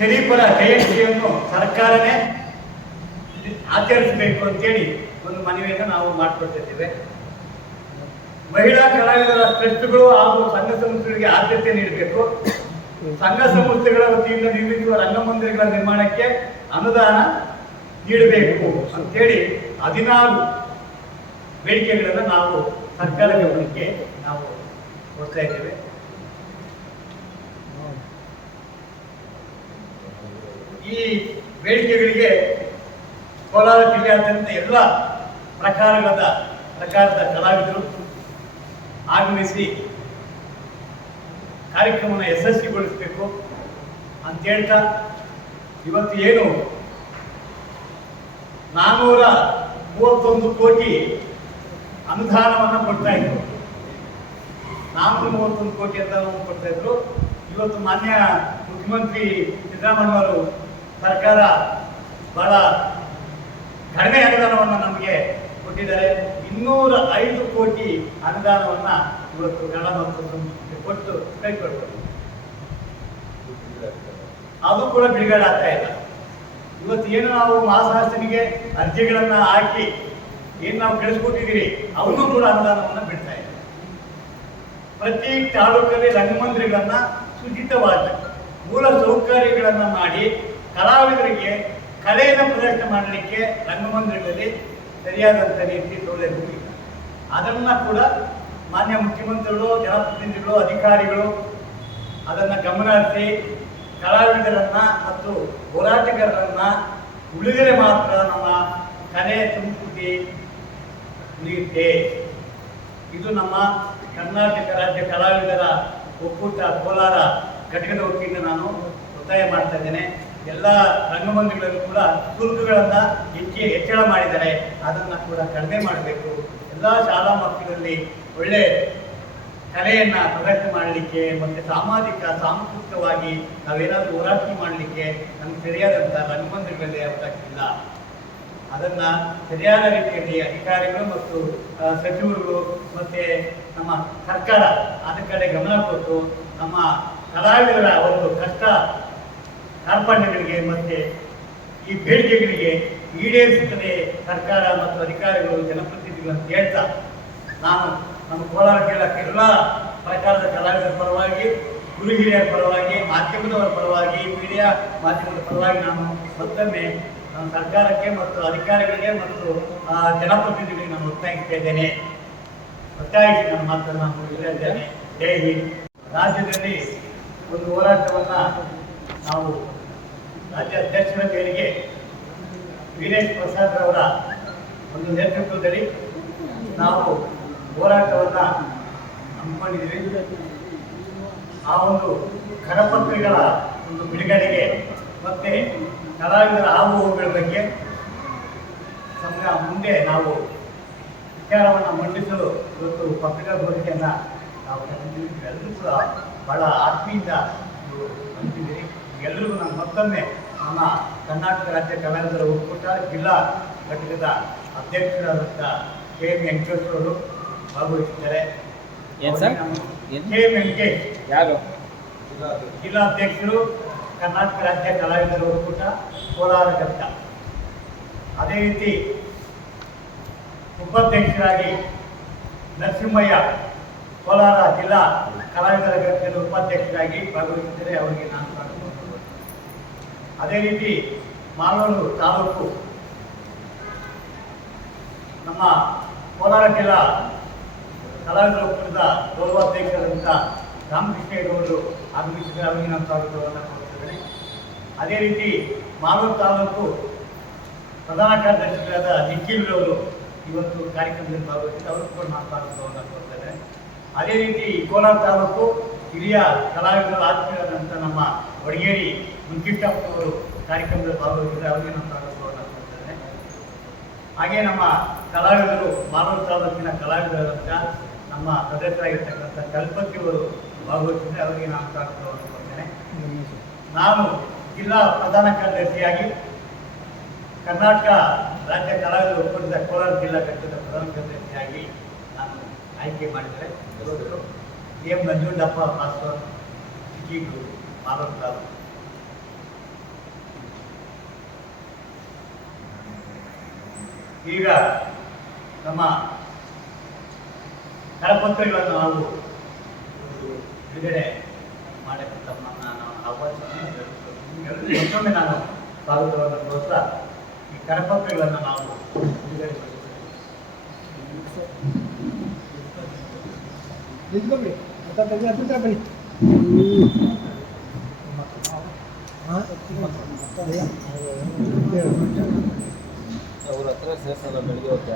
ಶರೀಫರ ಜಯಂತಿಯನ್ನು ಸರ್ಕಾರನೇ ಆಚರಿಸಬೇಕು ಅಂತೇಳಿ ಒಂದು ಮನವಿಯನ್ನು ನಾವು ಮಾಡಿಕೊಡ್ತಿದ್ದೇವೆ. ಮಹಿಳಾ ಕಲಾವಿದರ ಟ್ರಸ್ಟ್ಗಳು ಹಾಗೂ ಸಂಘ ಸಂಸ್ಥೆಗಳಿಗೆ ಆದ್ಯತೆ ನೀಡಬೇಕು. ಸಂಘ ಸಂಸ್ಥೆಗಳ ವತಿಯಿಂದ ನಿರ್ಮಿಸುವ ರಂಗಮಂದಿರಗಳ ನಿರ್ಮಾಣಕ್ಕೆ ಅನುದಾನ ನೀಡಬೇಕು ಅಂತೇಳಿ 16 ಬೇಡಿಕೆಗಳನ್ನು ನಾವು ಸರ್ಕಾರದ ಗಮನಕ್ಕೆ ನಾವು ಕೊಡ್ತಾ ಇದ್ದೇವೆ. ಈ ಬೇಡಿಕೆಗಳಿಗೆ ಕೋಲಾರ ಜಿಲ್ಲೆಯಾದ್ಯಂತ ಎಲ್ಲ ಪ್ರಕಾರದ ಕಲಾವಿದರು ಆಗಮಿಸಿ ಕಾರ್ಯಕ್ರಮವನ್ನು ಯಶಸ್ವಿಗೊಳಿಸಬೇಕು ಅಂತ ಹೇಳ್ತಾ, ಇವತ್ತು ಏನು 431 ಕೋಟಿ ಅನುದಾನವನ್ನು ಕೊಡ್ತಾ ಇದ್ರು, 431 ಕೋಟಿ ಅನುದಾನವನ್ನು ಕೊಡ್ತಾ ಇದ್ರು. ಇವತ್ತು ಮಾನ್ಯ ಮುಖ್ಯಮಂತ್ರಿ ಸಿದ್ದರಾಮಯ್ಯವರು ಸರ್ಕಾರ ಬಹಳ ಕಡಿಮೆ ಅನುದಾನವನ್ನು ನಮಗೆ ಕೊಟ್ಟಿದ್ದಾರೆ. 205 ಕೋಟಿ ಅನುದಾನವನ್ನು ಇವತ್ತು ಕನ್ನಡ ಮತ್ತು ಸಂಸ್ಕೃತಿ ಕೊಟ್ಟು ಕೈಗೊಳ್ಬೋದು. ಅದು ಕೂಡ ಬಿಡುಗಡೆ ಆಗ್ತಾ ಇಲ್ಲ. ಇವತ್ತು ಏನು ನಾವು ಮಹಾಶಾಸನಿಗೆ ಅರ್ಜಿಗಳನ್ನು ಹಾಕಿ ಏನು ನಾವು ಕಳಿಸ್ಕೊಟ್ಟಿದ್ದೀರಿ, ಅವನು ಕೂಡ ಅನುದಾನವನ್ನು ಬಿಡ್ತಾ ಇಲ್ಲ. ಪ್ರತಿ ತಾಲೂಕಲ್ಲಿ ರಂಗಮಂದಿರಗಳನ್ನ ಶುಚಿತವಾದ ಮೂಲ ಸೌಕರ್ಯಗಳನ್ನು ಮಾಡಿ ಕಲಾವಿದರಿಗೆ ಕಲೆಯನ್ನು ಪ್ರದರ್ಶನ ಮಾಡಲಿಕ್ಕೆ ರಂಗಮಂದಿರಗಳಲ್ಲಿ ಸರಿಯಾದಂಥ ರೀತಿ ಸೌಲಭ್ಯ ಇಲ್ಲ. ಅದನ್ನು ಕೂಡ ಮಾನ್ಯ ಮುಖ್ಯಮಂತ್ರಿಗಳು, ಜನಪ್ರತಿನಿಧಿಗಳು, ಅಧಿಕಾರಿಗಳು ಅದನ್ನು ಗಮನಿಸಿ ಕಲಾವಿದರನ್ನ ಮತ್ತು ಹೋರಾಟಗಾರರನ್ನ ಉಳಿದರೆ ಮಾತ್ರ ನಮ್ಮ ಕಲೆ ಸಂಸ್ಕೃತಿ ಉಳಿಯುತ್ತೆ. ಇದು ನಮ್ಮ ಕರ್ನಾಟಕ ರಾಜ್ಯ ಕಲಾವಿದರ ಒಕ್ಕೂಟ ಕೋಲಾರ ಘಟಕದ ವತಿಯಿಂದ ನಾನು ಒತ್ತಾಯ ಮಾಡ್ತಾ ಇದ್ದೇನೆ. ಎಲ್ಲ ರಂಗಮಂದಿರಗಳಲ್ಲೂ ಕೂಡ ಶುಲ್ಕಗಳನ್ನು ಹೆಚ್ಚಳ ಮಾಡಿದ್ದಾರೆ, ಅದನ್ನು ಕೂಡ ಕಡಿಮೆ ಮಾಡಬೇಕು. ಎಲ್ಲ ಶಾಲಾ ಮಕ್ಕಳಲ್ಲಿ ಒಳ್ಳೆ ಕಲೆಯನ್ನು ಪ್ರದರ್ಶನ ಮಾಡಲಿಕ್ಕೆ ಮತ್ತು ಸಾಂಸ್ಕೃತಿಕವಾಗಿ ನಾವೇನಾದರೂ ಹೋರಾಟ ಮಾಡಲಿಕ್ಕೆ ನಮ್ಗೆ ಸರಿಯಾದಂಥ ರಂಗಮಂದಿರಗಳಲ್ಲಿ ಅವಕಾಶ ಇಲ್ಲ. ಅದನ್ನು ಸರಿಯಾದ ರೀತಿಯಲ್ಲಿ ಅಧಿಕಾರಿಗಳು ಮತ್ತು ಸಚಿವರುಗಳು ಮತ್ತು ನಮ್ಮ ಸರ್ಕಾರ ಅದರ ಕಡೆ ಗಮನ ಕೊಟ್ಟು ನಮ್ಮ ಕಲಾವಿದರ ಒಂದು ಕಷ್ಟ ಕಾರ್ಪಣ್ಯಗಳಿಗೆ ಮತ್ತು ಈ ಬೇಡಿಕೆಗಳಿಗೆ ಈಡೇರಿಸುತ್ತದೆ ಸರ್ಕಾರ ಮತ್ತು ಅಧಿಕಾರಿಗಳು, ಜನಪ್ರತಿನಿಧಿಗಳು ಅಂತ ಹೇಳ್ತಾ, ನಾನು ನಮ್ಮ ಕೋಲಾರ ಜಿಲ್ಲೆಯ ಎಲ್ಲ ಪ್ರಕಾರದ ಕಲಾವಿದರ ಪರವಾಗಿ, ಗುರು ಹಿರಿಯರ ಪರವಾಗಿ, ಮಾಧ್ಯಮದವರ ಪರವಾಗಿ, ಮೀಡಿಯಾ ಮಾಧ್ಯಮದ ಪರವಾಗಿ ನಾನು ಮತ್ತೊಮ್ಮೆ ನಮ್ಮ ಸರ್ಕಾರಕ್ಕೆ ಮತ್ತು ಅಧಿಕಾರಿಗಳಿಗೆ ಮತ್ತು ಜನಪ್ರತಿನಿಧಿಗಳಿಗೆ ನಾನು ಒತ್ತಾಯಿಸ್ತಾ ಇದ್ದೇನೆ. ಒತ್ತಾಯಿಸಿ ನನ್ನ ಮಾತನ್ನು ಮುಗಿಸ್ತಾ ಇದ್ದೇನೆ. ಜೈ ಹಿಂದ್. ರಾಜ್ಯದಲ್ಲಿ ಒಂದು ಹೋರಾಟವನ್ನು ನಾವು ರಾಜ್ಯ ಅಧ್ಯಕ್ಷರ ಮೇರೆಗೆ ವೀರೇಶ್ ಪ್ರಸಾದ್ ಅವರ ಒಂದು ನೇತೃತ್ವದಲ್ಲಿ ನಾವು ಹೋರಾಟವನ್ನು ಹಮ್ಮಿಕೊಂಡಿದ್ದೀವಿ. ಆ ಒಂದು ಕರಪತ್ರಿಕೆಗಳ ಒಂದು ಬಿಡುಗಡೆಗೆ ಮತ್ತು ಕಲಾವಿದರ ಆಗುಹೋಗುಗಳ ಬಗ್ಗೆ ಮುಂದೆ ನಾವು ವಿಚಾರವನ್ನು ಮಂಡಿಸಲು ಇವತ್ತು ಪತ್ರಿಕಾಗೋಷ್ಠಿಯನ್ನು ನಾವು ಕರೆದಿದ್ದೀವಿ. ಎಲ್ಲರೂ ಕೂಡ ಬಹಳ ಆತ್ಮೀಯಿಂದ ನಂಬಿದ್ದೀರಿ. ಎಲ್ಲರಿಗೂ ನಾನು ಮತ್ತೊಮ್ಮೆ ನಮ್ಮ ಕರ್ನಾಟಕ ರಾಜ್ಯ ಕಲಾವಿದರ ಒಕ್ಕೂಟ ಜಿಲ್ಲಾ ಘಟಕದ ಅಧ್ಯಕ್ಷರಾದಂಥ KM ವೆಂಕಟೇಶ್ವರ ಅವರು ಭಾಗವಹಿಸಿದ್ದಾರೆ. KM ವೆಂಕಟೇಶ್ ಯಾರು ಜಿಲ್ಲಾ ಅಧ್ಯಕ್ಷರು, ಕರ್ನಾಟಕ ರಾಜ್ಯ ಕಲಾವಿದರ ಒಕ್ಕೂಟ ಕೋಲಾರ ಘಟಕ. ಅದೇ ರೀತಿ ಉಪಾಧ್ಯಕ್ಷರಾಗಿ ನರಸಿಂಹಯ್ಯ ಕೋಲಾರ ಜಿಲ್ಲಾ ಕಲಾವಿದರ ಘಟಕದ ಉಪಾಧ್ಯಕ್ಷರಾಗಿ ಭಾಗವಹಿಸಿದರೆ ಅವರಿಗೆ ನಾನು ಸ್ವಾಗತ. ಅದೇ ರೀತಿ ಮಾಲೂರು ತಾಲೂಕು ನಮ್ಮ ಕೋಲಾರ ಜಿಲ್ಲಾ ಕಲಾವಿದರ ಒಕ್ಕೂಟದ ಗೌರವಾಧ್ಯಕ್ಷರಾದಂಥ ರಾಮಕೃಷ್ಣೇಗೌಡರು ಆಗಮಿಸಿದರೆ ಅವರಿಗೆ ನಾನು ಸ್ವಾಗತವನ್ನು ಕೊಡ್ತಿದ್ದೇನೆ. ಅದೇ ರೀತಿ ಮಾಲೂರು ತಾಲೂಕು ಪ್ರಧಾನ ಕಾರ್ಯದರ್ಶಿಗಳಾದ ನಿಖಿಲ್ ಅವರು ಇವತ್ತು ಕಾರ್ಯಕ್ರಮದಲ್ಲಿ ಭಾಗವಹಿಸಿದ್ದು ಅವರು ಕೂಡ ನಾನು ಸ್ವಾಗತವನ್ನು ಕೊಡ್ತೇನೆ. ಅದೇ ರೀತಿ ಕೋಲಾರ ತಾಲೂಕು ಹಿರಿಯ ಕಲಾವಿದರ ಆತ್ಮೀಯರಾದಂಥ ನಮ್ಮ ವಡಗೇರಿ ಮುನ್ಕಿಟ್ಟಪ್ಪನವರು ಕಾರ್ಯಕ್ರಮದಲ್ಲಿ ಭಾಗವಹಿಸಿದರೆ ಅವರಿಗೆ ನಾನು ಸ್ವಾಗತವನ್ನು ಕೊಡ್ತೇನೆ. ಹಾಗೆ ನಮ್ಮ ಕಲಾವಿದರು ಮಾಲೂರು ತಾಲೂಕಿನ ಕಲಾವಿದರಾದಂಥ ನಮ್ಮ ಸದಸ್ಯರಾಗಿರ್ತಕ್ಕಂಥ ಕಲ್ಪತಿಯವರು ಭಾಗವಹಿಸಿದರೆ ಅವರಿಗೆ ನಾನು ಸ್ವಾಗತವನ್ನು ಕೊಡ್ತೇನೆ. ನಾನು ಜಿಲ್ಲಾ ಪ್ರಧಾನ ಕಾರ್ಯದರ್ಶಿಯಾಗಿ ಕರ್ನಾಟಕ ರಾಜ್ಯ ಕಲಾವಿದರ ಒಕ್ಕೂಟದ ಕೋಲಾರ ಜಿಲ್ಲಾ ಘಟಕದ ಪ್ರಧಾನ ಕಾರ್ಯದರ್ಶಿಯಾಗಿ ನಾನು ಆಯ್ಕೆ ಮಾಡಿದರೆ ಇವತ್ತು ಎಂ ನಂಜುಂಡಪ್ಪ ಪಾಸ್ವಾನ್ ಮಾಲೂರು ತಾಲೂಕು. ಈಗ ನಮ್ಮ ಕರಪತ್ರಗಳನ್ನು ನಾವು ಬಿಡುಗಡೆ ಮಾಡಕ್ಕೆ ತಮ್ಮನ್ನು ನಾವು ಆಹ್ವಾನಿಸಿ ಮತ್ತೊಮ್ಮೆ ನಾನು ಸ್ವಾಗತವನ್ನು ತೋರಿಸ್ತಾ ಈ ಕರಪತ್ರಗಳನ್ನು ನಾವು ಬಿಡುಗಡೆ ಅವ್ರ ಹತ್ರ ಸೇರ್ಸಲ್ಲ ಬೆಳಿಗ್ಗೆ ಹೊತ್ತು